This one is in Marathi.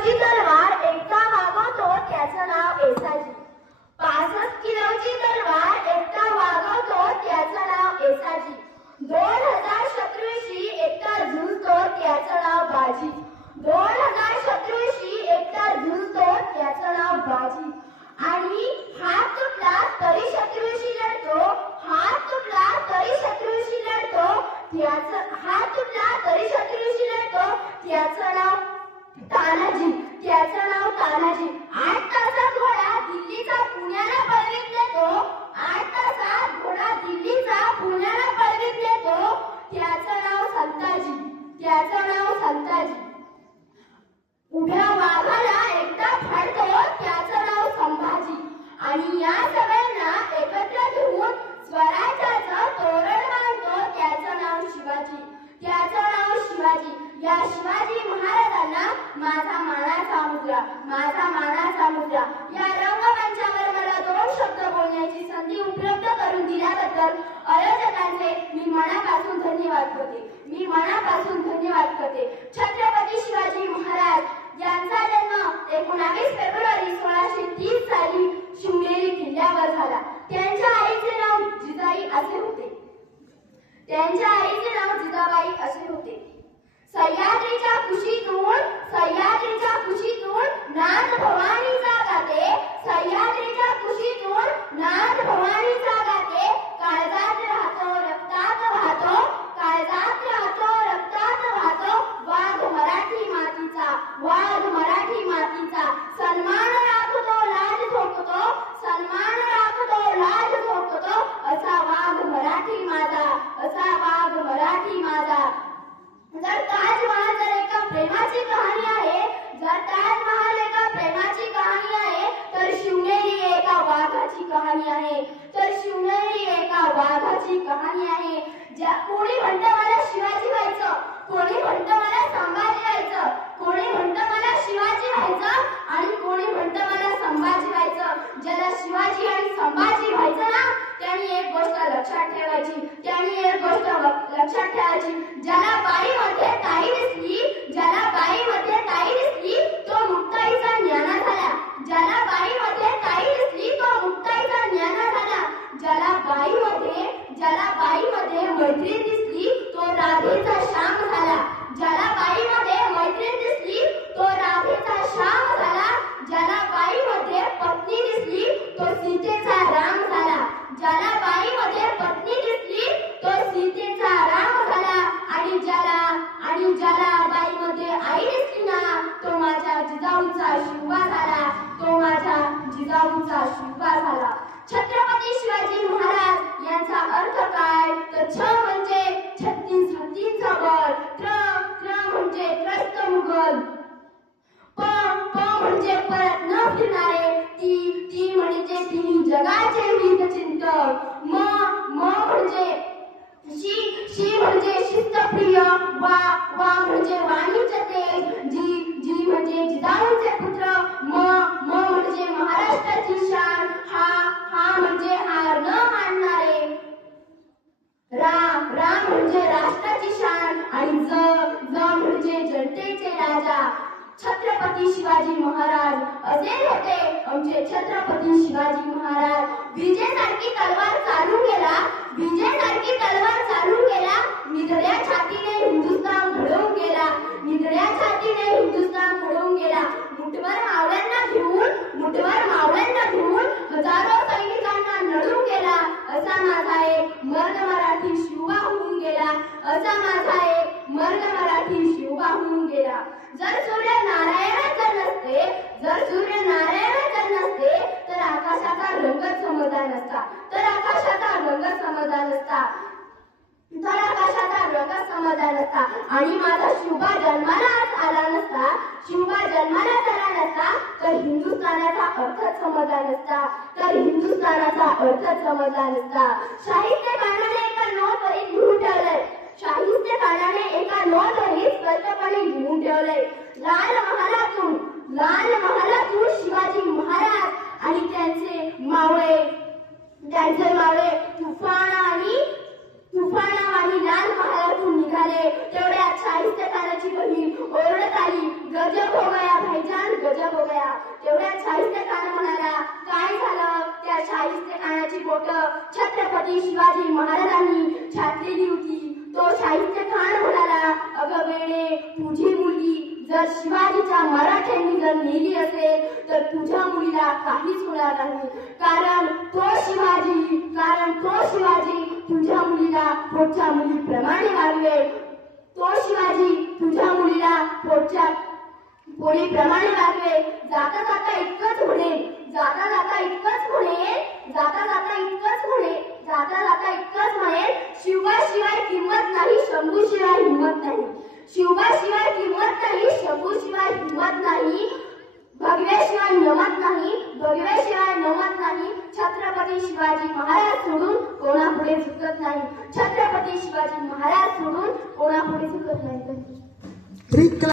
किलोची तलवार एकटा वागवतो त्याचं नाव येसाजी. 65 किलोची तलवार एकटा वागवतो त्याचं नाव येसाजी. 2000 शत्रूशी एकटा झुंजतो त्याचं नाव बाजी. 2000 शत्रूशी एकटा झुंजतो त्याचं नाव बाजी. आणि हात तुटला तरी शत्रूशी लढतो, हात तुटला तरी शत्रूशी लढतो, हात तुटला तरी शत्रूशी लढतो त्याचं नाव तानाजी, त्याचं नाव तानाजी. 8 तासात घोडा दिल्लीचा पुण्याला पळवीत नेतो, 8 तासात घोडा दिल्लीचा पुण्याला पळवीत नेतो त्याचं नाव संताजी, त्याचं नाव संताजी. उभ्या वाघाला एकटा फाडतो त्याचं नाव संभाजी. आणि या सगळ्यांना एकत्र घेऊन स्वराज्याचं तोरण बांधतो त्याचं नाव शिवाजी, त्याचं नाव शिवाजी. या शिवाजी महाराजांना माझा मानाचा मुद्रा, माझा मानाचा मुद्रा. या रंगमंचावर मला 2 शब्द बोलण्याची संधी उपलब्ध करून दिल्याबद्दल आयोजकांचे मी मनापासून धन्यवाद करते, मी मनापासून धन्यवाद करते. छत्रपती शिवाजी महाराज यांचा जन्म 19 फेब्रुवारी 1630 साली शिवनेरी किल्ल्यावर झाला. त्यांच्या आईचे नाव जिजाई असे होते, त्यांच्या आईचे नाव जिजाबाई असे होते. सह्याद्रीच्या कुशीतून, सह्याद्रीच्या कुशीतून नाथ भवानीचा गाते, सह्याद्रीच्या कुशीतून नाथ भवानीचा गाते. काळजात राहतो रक्तात वाहतो, काळजात राहतो रक्तात वाहतो वाघ मराठी मातीचा, वाघ मराठी मातीचा. सन्मान राखतो लाज ठोकतो, सन्मान राखतो लाज ठोकतो असा वाघ मराठी माझा, असा वाघ मराठी माझा. जर ताजमहाल जर एका प्रेमाची कहाणी आहे, जर ताजमहाल एका प्रेमाची कहाणी आहे, तर शिवनेरी एका वाघाची कहाणी आहे, तर शिवनेरी एका वाघाची कहाणी आहे. ज्या कोणी म्हणतं मला शिवाजी व्हायचं, कोणी म्हणतं मला संभाजी व्हायचं, कोणी म्हणतं मला शिवाजी व्हायचं आणि कोणी म्हणतं मला संभाजी व्हायचं. ज्याला शिवाजी आणि संभाजी व्हायचं ना, त्यांनी एक गोष्ट लक्षात ठेवायची, त्यांनी एक गोष्ट लक्षात ठेवायची. ज्याला बाईमध्ये ताई दिसली, ज्याला बाईमध्ये ताई दिसली तो मुक्ताईचा ज्ञाना झाला, ज्याला बाईमध्ये ताई दिसली तो मुक्ताईचा ज्ञाना झाला. ज्याला बाईमध्ये मैत्रीण दिसली तो राधेचा श्याम झाला, ज्याला बाईमध्ये मैत्रीण दिसली तो राधेचा श्याम झाला. ज्याला बाईमध्ये पत्नी दिसली तो सीतेचा राम झाला, ज्याला बाईमध्ये पत्नी दिसली तो सीतेचा राम झाला. आणि ज्याला बाईमध्ये आई दिसली ना तो माझ्या जिजाऊचा शिवबा झाला, तो माझ्या जिजाऊचा शिवबा झाला. छत्रपती शिवाजी महाराज यांचा अर्थ काय तर छ म्हणजे 36 हत्तींचा बळ, त्र म्हणजे त्रस्त मुघल, प म्हणजे परत न फिरणारे, ती म्हणजे तिन्ही जगाचे हितचिंतक, म म्हणजे शी म्हणजे शिस्तप्रिय, वा म्हणजे वाणीचे तेज, जी म्हणजे जिजाऊंचे पुत्र, म म्हणजे महाराष्ट्राची शान, हा म्हणजे हार न मानणारे, राम म्हणजे राष्ट्राची शान आणि ज म्हणजे जनतेचे राजा. छत्रपती शिवाजी महाराज असे होते आमचे छत्रपती शिवाजी महाराज. विजेसारखी तलवार चालून गेला, विजेसारखी तलवार चालून गेला, निधड्या छातीने हिंदुस्थान घडवून गेला, निधड्या छातीने हिंदुस्थान घडवून गेला. मुठभर मावळ्यांना घेऊन हजारो सैनिकांना लढून गेला असा माझा एक मर्द मराठी शिवबा होऊन गेला, असा माझा एक मर्द मराठी शिवबा होऊन गेला. जर सूर्य नारायण नसते तर आकाशाचा रंगच समजला नसता, तर आकाशाचा रंगच समजला नसता, तर आकाशाचा रंगच समजला नसता. आणि माझा शिवबा जन्मालाच आला नसता, शिवबा जन्मालाच आला नसता तर हिंदुस्थानाचा अर्थच समजला नसता, तर हिंदुस्थानाचा अर्थच समजला नसता. साहित्यकाराने एका नोटवरीत लिहून ठेवलंय, साहित्यकाराने एका नोटवरीत स्पष्टपणे लिहून ठेवलंय, लाल महालातून शिवाजी महाराज आणि त्यांचे मावळे तुफानावानी लाल महालातून निघाले. तेवढ्यात साहित्यकाराची बहीण ओरडत आली, गजब हो गया भाईजान. गजब हो गया. तेवढ्यात शाहिस्ते खान म्हणाला, काय झालं? त्या शाहिस्ते खानाची बोटं छत्रपती शिवाजी महाराजांनी छाटलेली होती. तो शाहिस्ते खान म्हणाला, अगं वेडे, तुझी मुलगी जर शिवाजीच्या मराठ्यांनी जर नेली असेल तर तुझ्या मुलीला काहीच होणार नाही. कारण तो शिवाजी तुझ्या मुलीला पोटच्या मुलीप्रमाणे वागवेल. तो शिवाजी तुझ्या मुलीला पोळीप्रमाणे वागवेल. जाता जाता इतकंच म्हणेल, शिवाशिवाय किंमत नाही, शंभूशिवाय हिंमत नाही. शिवाशिवाय किंमत नाही, शंभूशिवाय हिंमत नाही. भगव्याशिवाय नमत नाही. छत्रपती शिवाजी महाराज सोडून कोणापुढे झुकत नाही. छत्रपती शिवाजी महाराज सोडून कोणापुढे झुकत नाही.